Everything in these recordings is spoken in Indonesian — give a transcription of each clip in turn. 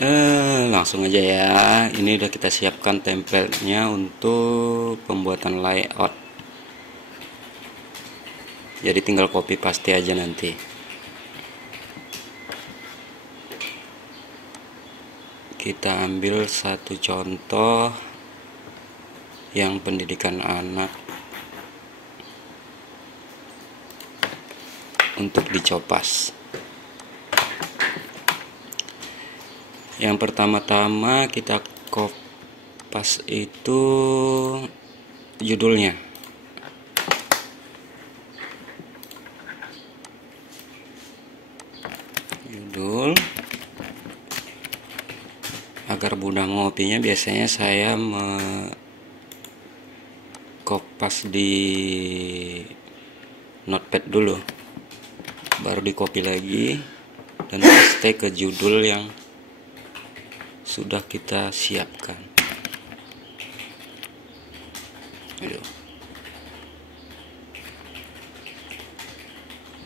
Langsung aja ya. Ini udah kita siapkan template-nya untuk pembuatan layout. Jadi tinggal copy paste aja nanti. Kita ambil satu contoh yang pendidikan anak untuk dicopas. Yang pertama-tama kita kopas itu judulnya. Judul. Agar mudah mengopinya, biasanya saya kopas di notepad dulu, baru di copy lagi dan paste ke judul yang sudah kita siapkan.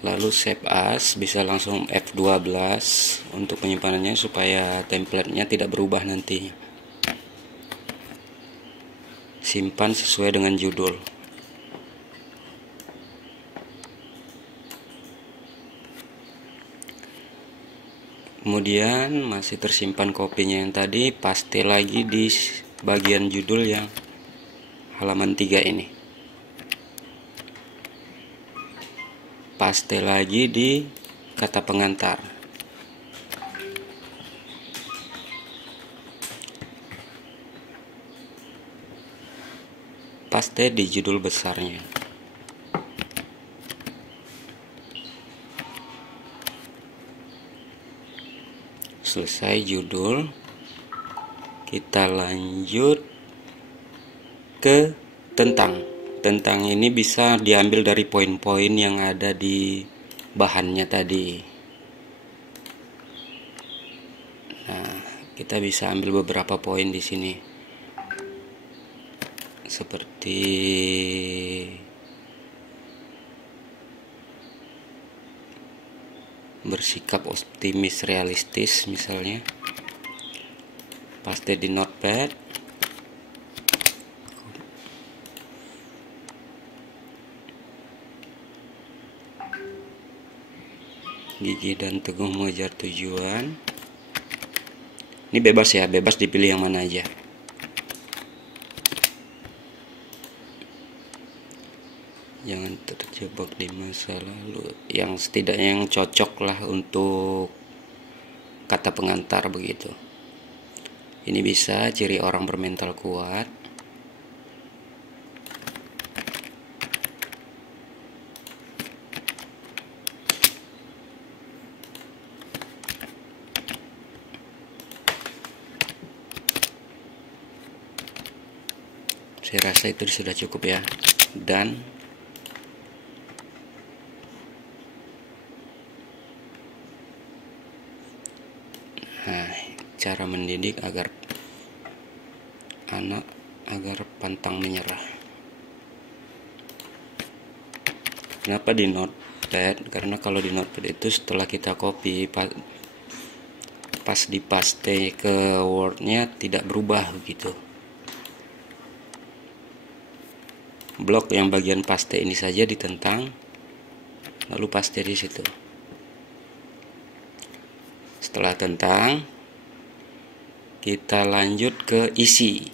Lalu save as, bisa langsung F12 untuk penyimpanannya supaya templatenya tidak berubah nanti. Simpan sesuai dengan judul. Kemudian masih tersimpan kopinya yang tadi, paste lagi di bagian judul yang halaman 3 ini. Paste lagi di kata pengantar. Paste di judul besarnya. Selesai judul, kita lanjut ke tentang. Tentang ini bisa diambil dari poin-poin yang ada di bahannya tadi. Nah, kita bisa ambil beberapa poin di sini, seperti bersikap optimis realistis misalnya. Paste di notepad. Gigih dan teguh mengejar tujuan. Ini bebas ya, bebas dipilih yang mana aja. Jangan terjebak di masa lalu, yang setidaknya yang cocok lah untuk kata pengantar begitu. Ini bisa ciri orang bermental kuat. Saya rasa itu sudah cukup ya. Dan cara mendidik agar anak agar pantang menyerah. Kenapa di notepad? Karena kalau di notepad itu setelah kita copy, pas dipaste ke wordnya tidak berubah begitu. Blok yang bagian paste ini saja ditentang, lalu paste di situ. Setelah tentang, kita lanjut ke isi.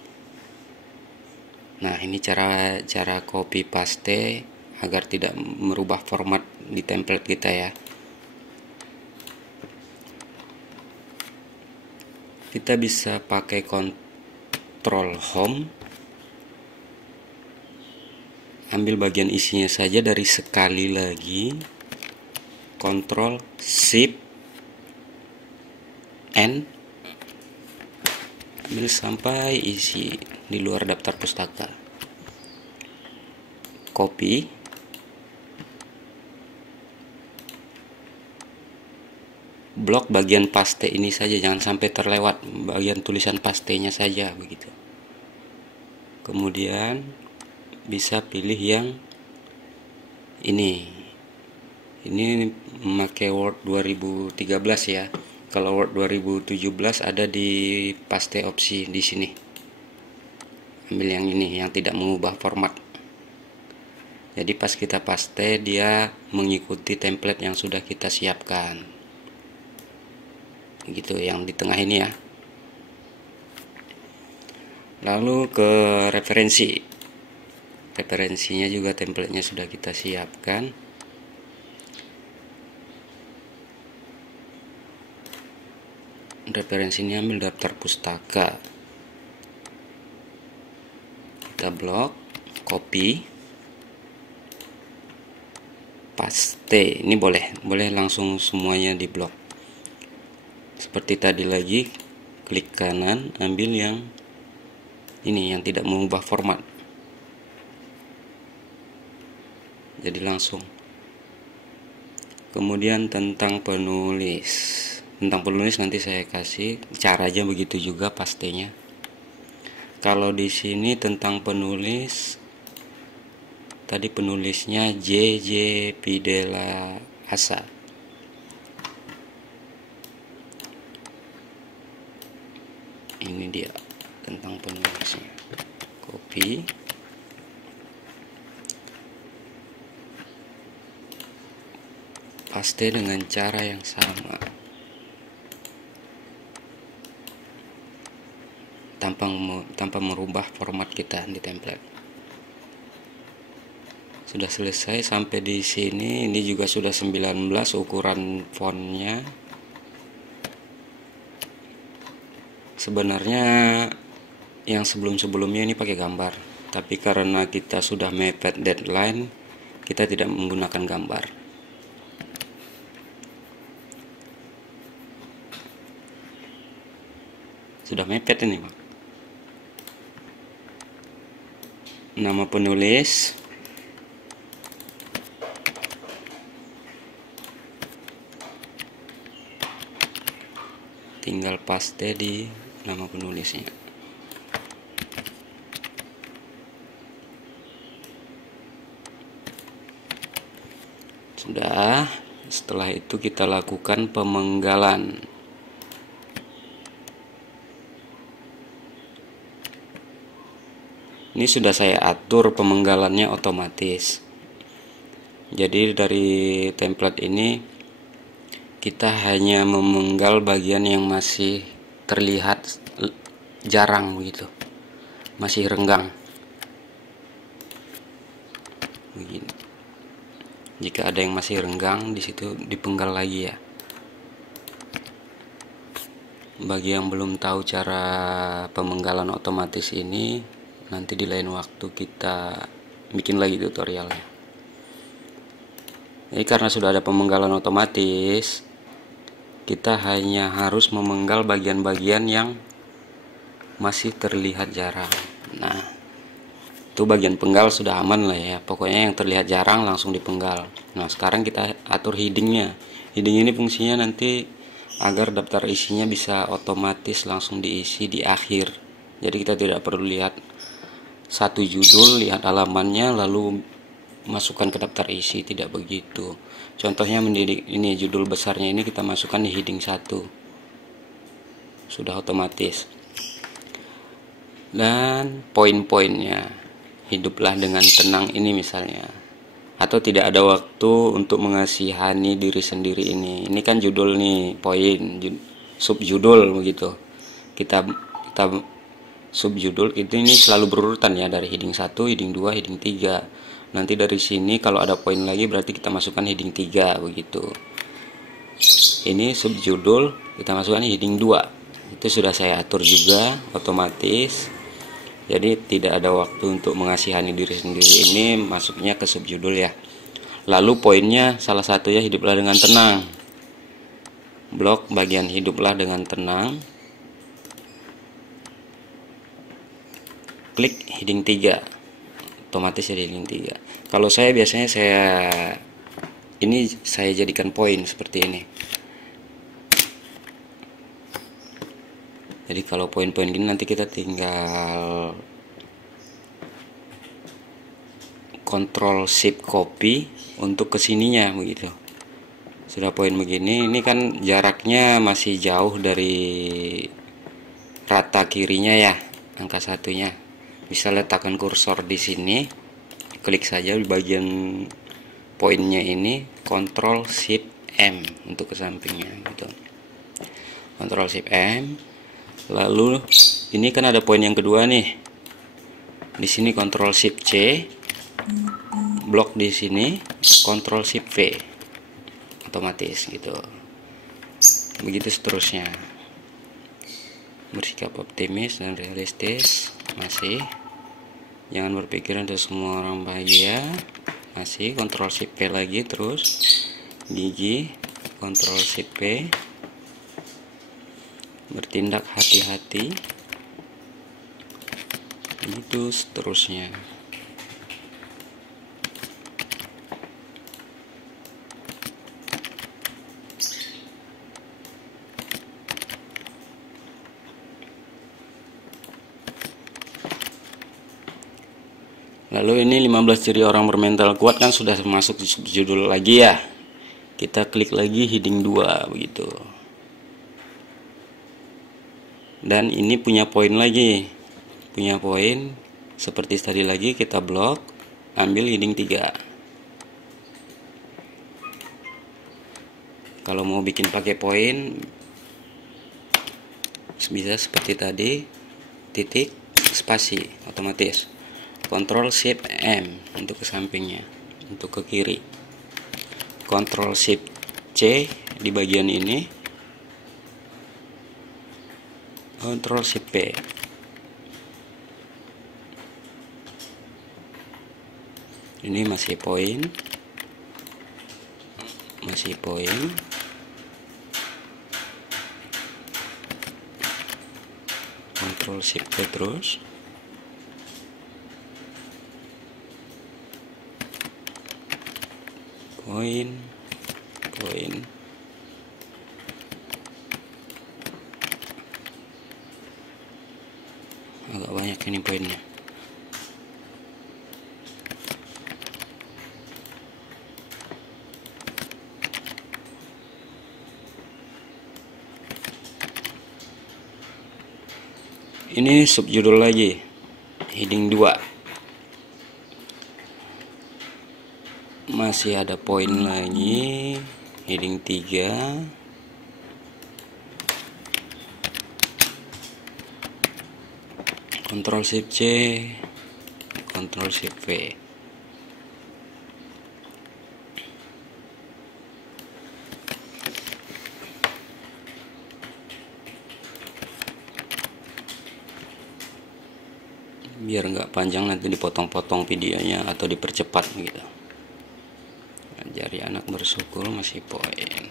Nah, ini cara copy paste agar tidak merubah format di template kita ya. Kita bisa pakai Ctrl Home, ambil bagian isinya saja dari sekali lagi, Ctrl Shift N, ambil sampai isi di luar daftar pustaka. Copy. Blok bagian paste ini saja, jangan sampai terlewat bagian tulisan pastenya saja begitu. Kemudian bisa pilih yang ini memakai Word 2013 ya. Kalau Word 2017 ada di paste opsi di sini. Ambil yang ini, yang tidak mengubah format. Jadi pas kita paste, dia mengikuti template yang sudah kita siapkan. Gitu, yang di tengah ini ya. Lalu ke referensi. Referensinya juga templatenya sudah kita siapkan. Referensinya ambil daftar pustaka. Kita blok, copy, paste. Ini boleh langsung semuanya di blok. Seperti tadi lagi, klik kanan, ambil yang ini yang tidak mengubah format. Jadi langsung. Kemudian tentang penulis. Tentang penulis nanti saya kasih cara aja begitu juga pastenya. Kalau di sini tentang penulis, tadi penulisnya JJ Pidela Asa. Ini dia tentang penulisnya. Copy. Paste dengan cara yang sama. Tanpa merubah format kita di template. Sudah selesai sampai di sini. Ini juga sudah 19 ukuran fontnya. Sebenarnya yang sebelum-sebelumnya ini pakai gambar, tapi karena kita sudah mepet deadline, kita tidak menggunakan gambar. Sudah mepet ini, Pak. Nama penulis, tinggal paste di nama penulisnya. Sudah. Setelah itu kita lakukan pemenggalan. Ini sudah saya atur pemenggalannya otomatis. Jadi dari template ini kita hanya memenggal bagian yang masih terlihat jarang begitu, masih renggang. Begini. Jika ada yang masih renggang, di situ dipenggal lagi ya. Bagi yang belum tahu cara pemenggalan otomatis ini, nanti di lain waktu kita bikin lagi tutorialnya. Jadi karena sudah ada pemenggalan otomatis, kita hanya harus memenggal bagian-bagian yang masih terlihat jarang. Nah, itu bagian penggal sudah aman lah ya. Pokoknya yang terlihat jarang langsung dipenggal. Nah, sekarang kita atur headingnya. Heading ini fungsinya nanti agar daftar isinya bisa otomatis langsung diisi di akhir. Jadi kita tidak perlu lihat satu judul, lihat halamannya lalu masukkan ke daftar isi, tidak begitu. Contohnya ini judul besarnya ini kita masukkan di heading 1. Sudah otomatis. Dan poin-poinnya, hiduplah dengan tenang ini misalnya. Atau tidak ada waktu untuk mengasihani diri sendiri ini. Ini kan judul nih, poin, subjudul begitu. Kita subjudul itu ini selalu berurutan ya, dari heading 1, heading 2, heading 3. Nanti dari sini kalau ada poin lagi berarti kita masukkan heading 3 begitu. Ini subjudul, kita masukkan heading 2. Itu sudah saya atur juga otomatis. Jadi tidak ada waktu untuk mengasihani diri sendiri, ini masuknya ke subjudul ya. Lalu poinnya salah satunya hiduplah dengan tenang. Blok bagian hiduplah dengan tenang. Klik heading 3, otomatis jadi heading 3. Kalau saya biasanya saya jadikan poin seperti ini. Jadi kalau poin-poin gini nanti kita tinggal Ctrl Shift copy untuk kesininya begitu. Sudah poin begini, ini kan jaraknya masih jauh dari rata kirinya ya, angka satunya. Bisa letakkan kursor di sini, klik saja di bagian poinnya ini, Ctrl Shift M untuk ke sampingnya gitu. Ctrl Shift M. Lalu ini kan ada poin yang kedua nih. Di sini Ctrl Shift C. Blok di sini Ctrl Shift V. Otomatis gitu. Begitu seterusnya. Bersikap optimis dan realistis, masih. Jangan berpikir untuk semua orang bahagia, masih. Ctrl Shift P lagi terus. Gigi, Ctrl Shift P. Bertindak hati-hati. Begitu seterusnya. Lalu ini 15 ciri orang bermental kuat kan sudah masuk judul lagi ya. Kita klik lagi heading 2 begitu. Dan ini punya poin lagi. Punya poin seperti tadi lagi, kita blok, ambil heading 3. Kalau mau bikin pakai poin bisa seperti tadi, titik, spasi, otomatis. Ctrl Shift M untuk ke sampingnya, untuk ke kiri. Ctrl Shift C di bagian ini. Ctrl Shift P. Ini masih poin. Masih poin. Ctrl Shift P terus. Poin. Agak banyak ini poinnya. Ini subjudul lagi, heading 2. Masih ada poin lagi, heading 3. Ctrl Shift C, Ctrl Shift V. Biar nggak panjang nanti dipotong-potong videonya atau dipercepat gitu. Ajari anak bersyukur, masih poin.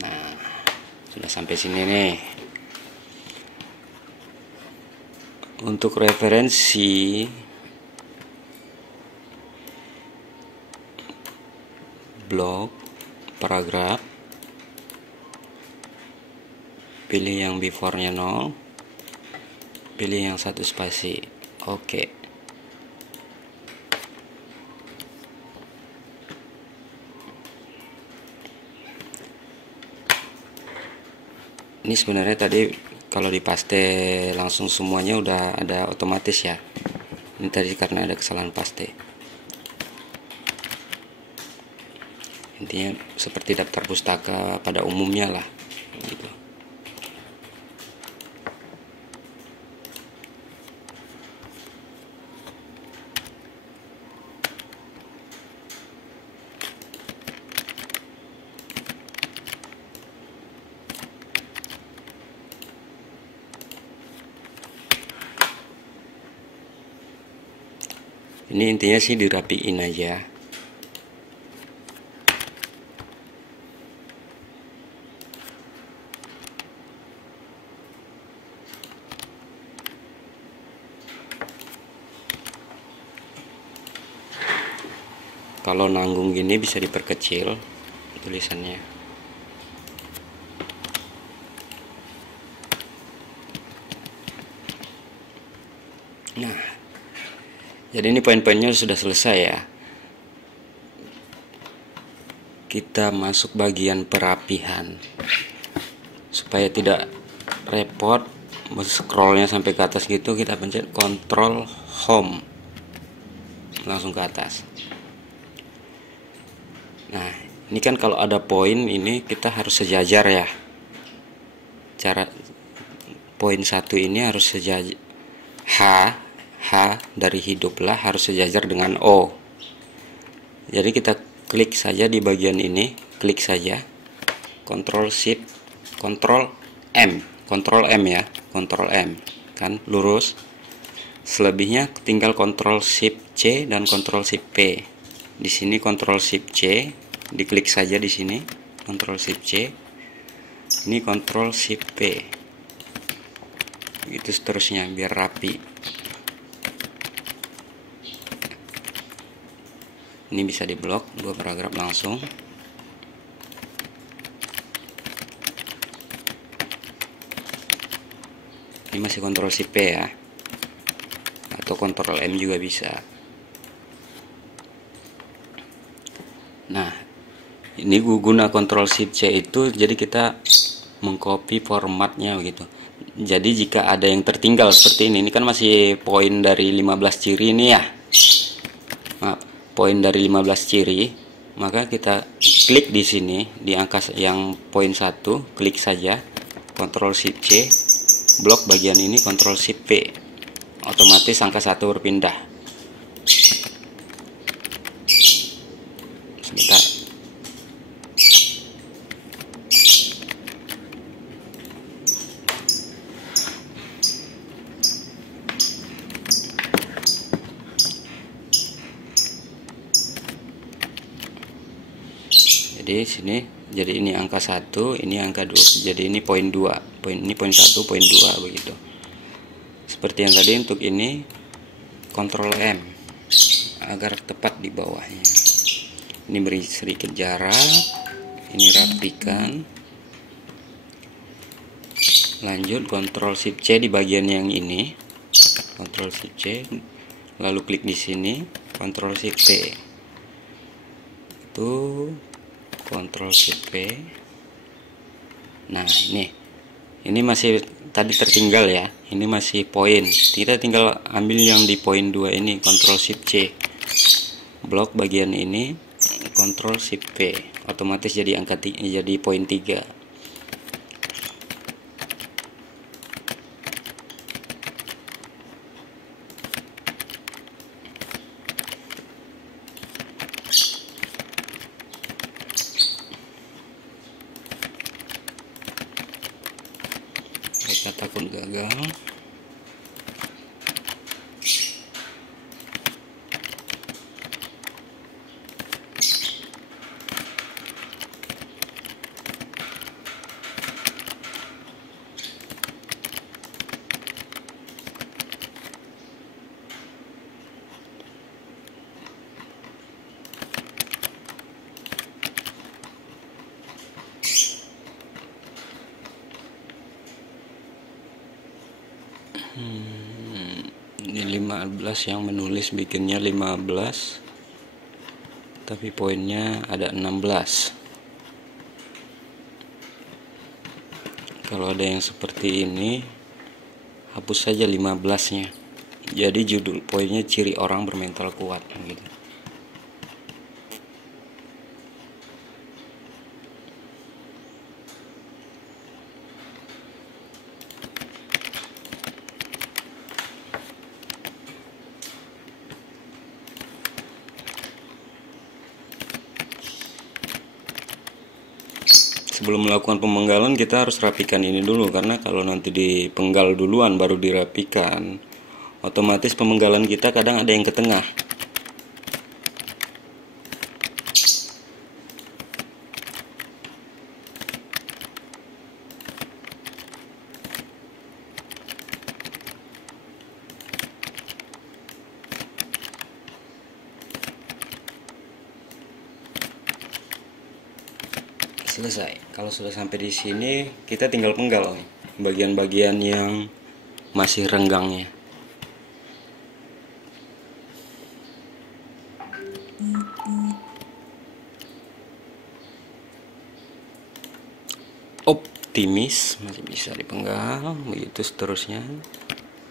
Nah, sudah sampai sini nih. Untuk referensi blog, paragraf, pilih yang before-nya 0, pilih yang 1 spasi. Oke. Ini sebenarnya tadi kalau dipaste langsung semuanya udah ada otomatis ya. Ini tadi karena ada kesalahan paste. Intinya seperti daftar pustaka pada umumnya lah gitu. Ini intinya sih dirapiin aja. Kalau nanggung gini bisa diperkecil tulisannya. Nah, jadi ini poin-poinnya sudah selesai ya. kita masuk bagian perapihan. Supaya tidak repot scrollnya sampai ke atas gitu, kita pencet Ctrl Home, langsung ke atas. Nah, ini kan kalau ada poin ini kita harus sejajar ya. Cara poin 1 ini harus sejajar. H dari hiduplah harus sejajar dengan O. Jadi kita klik saja di bagian ini, klik saja, Ctrl Shift, Ctrl M ya, Ctrl M, kan lurus. Selebihnya tinggal Ctrl Shift C dan Ctrl Shift P. Di sini Ctrl Shift C, diklik saja di sini, Ctrl Shift C. Ini Ctrl Shift P. Itu seterusnya biar rapi. Ini bisa diblok 2 paragraf langsung. Ini masih Ctrl Shift P ya, atau Ctrl M juga bisa. Nah, ini guna Ctrl Shift C itu jadi kita mengcopy formatnya begitu. Jadi jika ada yang tertinggal seperti ini kan masih poin dari 15 ciri ini ya. Maaf, poin dari 15 ciri, maka kita klik di sini di angka yang poin 1, klik saja Ctrl Shift C, blok bagian ini Ctrl Shift P. Otomatis angka 1 berpindah. Sebentar. Jadi sini, jadi ini angka 1, ini angka 2. Jadi ini poin 2. Ini poin 1, poin 2 begitu. Seperti yang tadi, untuk ini Ctrl M agar tepat di bawahnya. Ini beri sedikit jarak, ini rapikan. Lanjut Ctrl Shift C di bagian yang ini. Ctrl Shift C, lalu klik di sini, Ctrl Shift P. Itu Ctrl Shift P. Nah, ini masih tadi tertinggal ya. Ini masih poin. Kita tinggal ambil yang di poin 2 ini, Ctrl Shift C. Blok bagian ini, Ctrl Shift P. Otomatis jadi jadi poin 3. Mereka takut gagal. Ini 15 yang menulis bikinnya 15, tapi poinnya ada 16. Kalau ada yang seperti ini, hapus saja 15-nya. Jadi judul poinnya ciri orang bermental kuat gitu. Sebelum melakukan pemenggalan kita harus rapikan ini dulu, karena kalau nanti dipenggal duluan baru dirapikan, otomatis pemenggalan kita kadang ada yang ke tengah. Selesai. Kalau sudah sampai di sini, kita tinggal penggal nih bagian-bagian yang masih renggangnya. optimis masih bisa dipenggal, begitu seterusnya.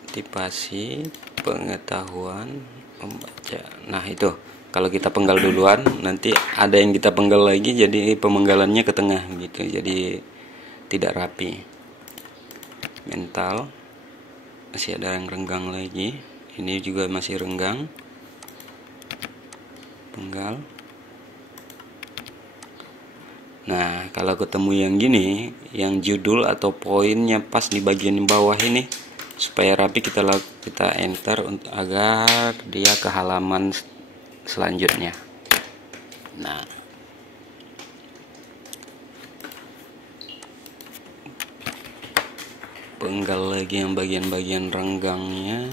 Motivasi, pengetahuan, membaca. Nah itu kalau kita penggal duluan, nanti ada yang kita penggal lagi, jadi pemenggalannya ke tengah gitu, jadi tidak rapi. Mental masih ada yang renggang lagi, ini juga masih renggang. Penggal. Nah kalau ketemu yang gini, yang judul atau poinnya pas di bagian bawah ini, supaya rapi kita enter untuk agar dia ke halaman selanjutnya. Nah penggal lagi yang bagian-bagian renggangnya.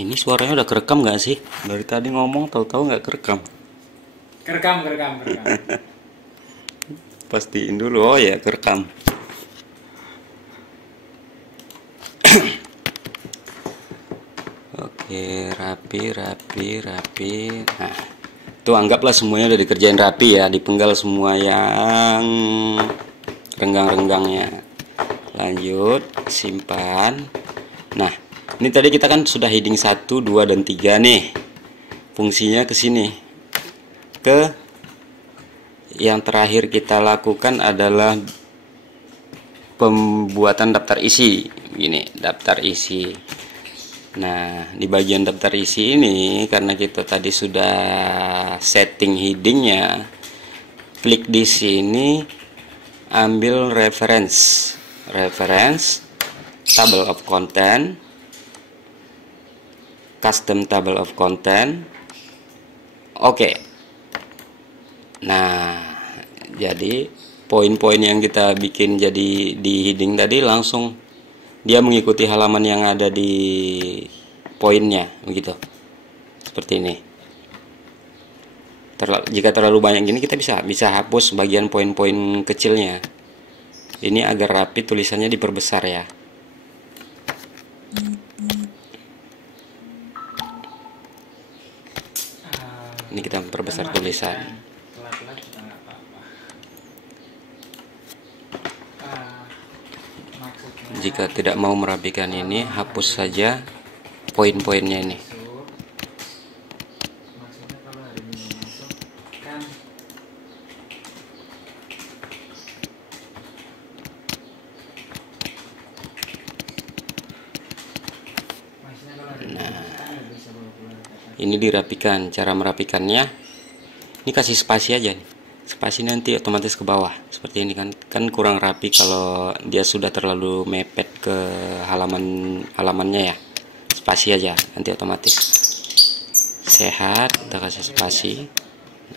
Ini suaranya udah kerekam nggak sih? Dari tadi ngomong tahu-tahu nggak kerekam. Kerekam. Pastiin dulu. Oh ya, kerekam. Oke, rapi. Nah, itu anggaplah semuanya udah dikerjain rapi ya, dipenggal semua yang renggang-renggangnya. Lanjut, simpan. Nah, ini tadi kita kan sudah heading 1, 2, dan 3 nih. Fungsinya ke sini. Ke yang terakhir kita lakukan adalah pembuatan daftar isi. Gini, daftar isi. Nah, di bagian daftar isi ini karena kita tadi sudah setting headingnya, klik di sini, ambil reference, table of content, custom table of content. Oke. Nah, jadi poin-poin yang kita bikin jadi di heading tadi langsung dia mengikuti halaman yang ada di poinnya, begitu. Seperti ini. Jika terlalu banyak gini kita bisa hapus bagian poin-poin kecilnya. Ini agar rapi tulisannya diperbesar ya. Ini kita memperbesar tulisan. Jika tidak mau merapikan ini, hapus saja poin-poinnya ini. Ini dirapikan. Cara merapikannya, ini kasih spasi aja nih. Spasi nanti otomatis ke bawah. Seperti ini kan kurang rapi kalau dia sudah terlalu mepet ke halamannya ya. Spasi aja, nanti otomatis. Sehat, kita kasih spasi.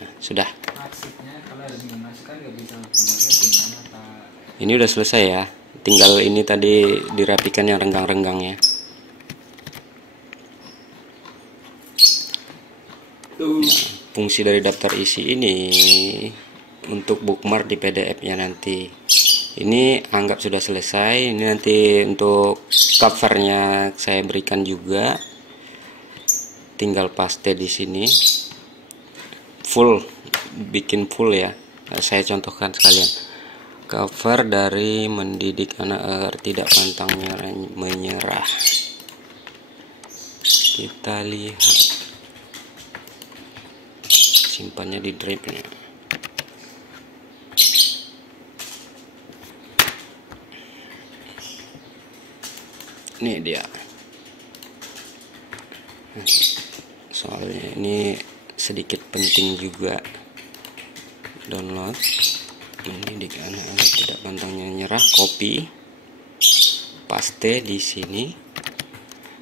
Nah, sudah. Ini udah selesai ya. Tinggal ini tadi dirapikan yang renggang-renggangnya. Fungsi dari daftar isi ini untuk bookmark di PDF-nya nanti. Ini anggap sudah selesai. Ini nanti untuk covernya saya berikan juga. Tinggal paste di sini. Full, bikin full ya. Saya contohkan sekalian. Cover dari mendidik anak agar tidak pantang menyerah. Kita lihat. Simpannya di drive-nya. Ini dia. Soalnya ini sedikit penting juga. Download. Mendidik anak agar tidak pantang menyerah. Copy. Paste di sini.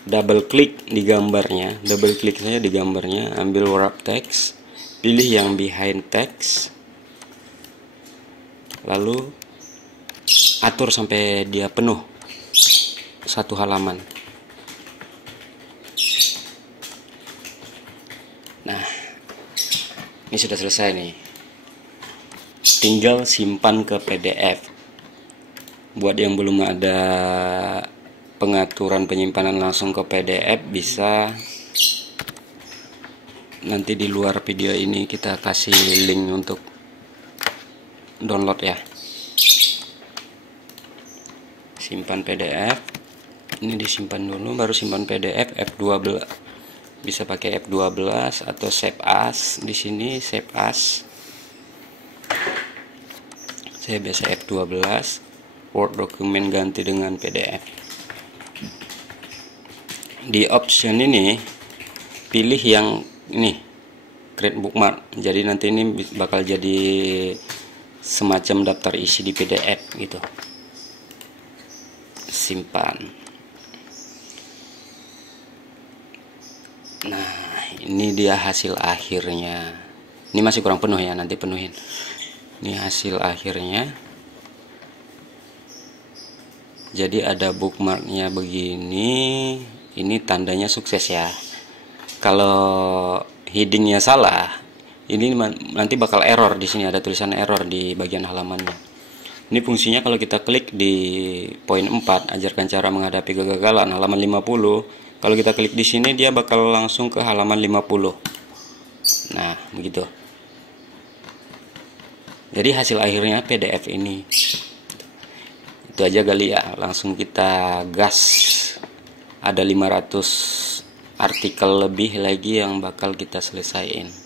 Double klik di gambarnya. Double klik saja di gambarnya. Ambil wrap text. Pilih yang behind text, lalu atur sampai dia penuh satu halaman. Nah, ini sudah selesai nih. Tinggal simpan ke PDF. Buat yang belum ada pengaturan penyimpanan langsung ke PDF, bisa nanti di luar video ini kita kasih link untuk download ya. Simpan PDF. Ini disimpan dulu, baru simpan PDF F12. Bisa pakai F12 atau Save As. Di sini Save As. Saya biasa F12. Word dokumen ganti dengan PDF. Di option ini pilih yang ini, create bookmark. Jadi nanti ini bakal jadi semacam daftar isi di PDF gitu. Simpan. Nah, ini dia hasil akhirnya. Ini masih kurang penuh ya, nanti penuhin. Ini hasil akhirnya. Jadi ada bookmarknya begini. Ini tandanya sukses ya. Kalau headingnya salah, ini nanti bakal error. Di sini ada tulisan error di bagian halamannya. Ini fungsinya kalau kita klik di poin 4, ajarkan cara menghadapi kegagalan, halaman 50. Kalau kita klik di sini, dia bakal langsung ke halaman 50. Nah, begitu. Jadi hasil akhirnya PDF ini. Itu aja kali ya, langsung kita gas. Ada 500 artikel lebih lagi yang bakal kita selesaiin.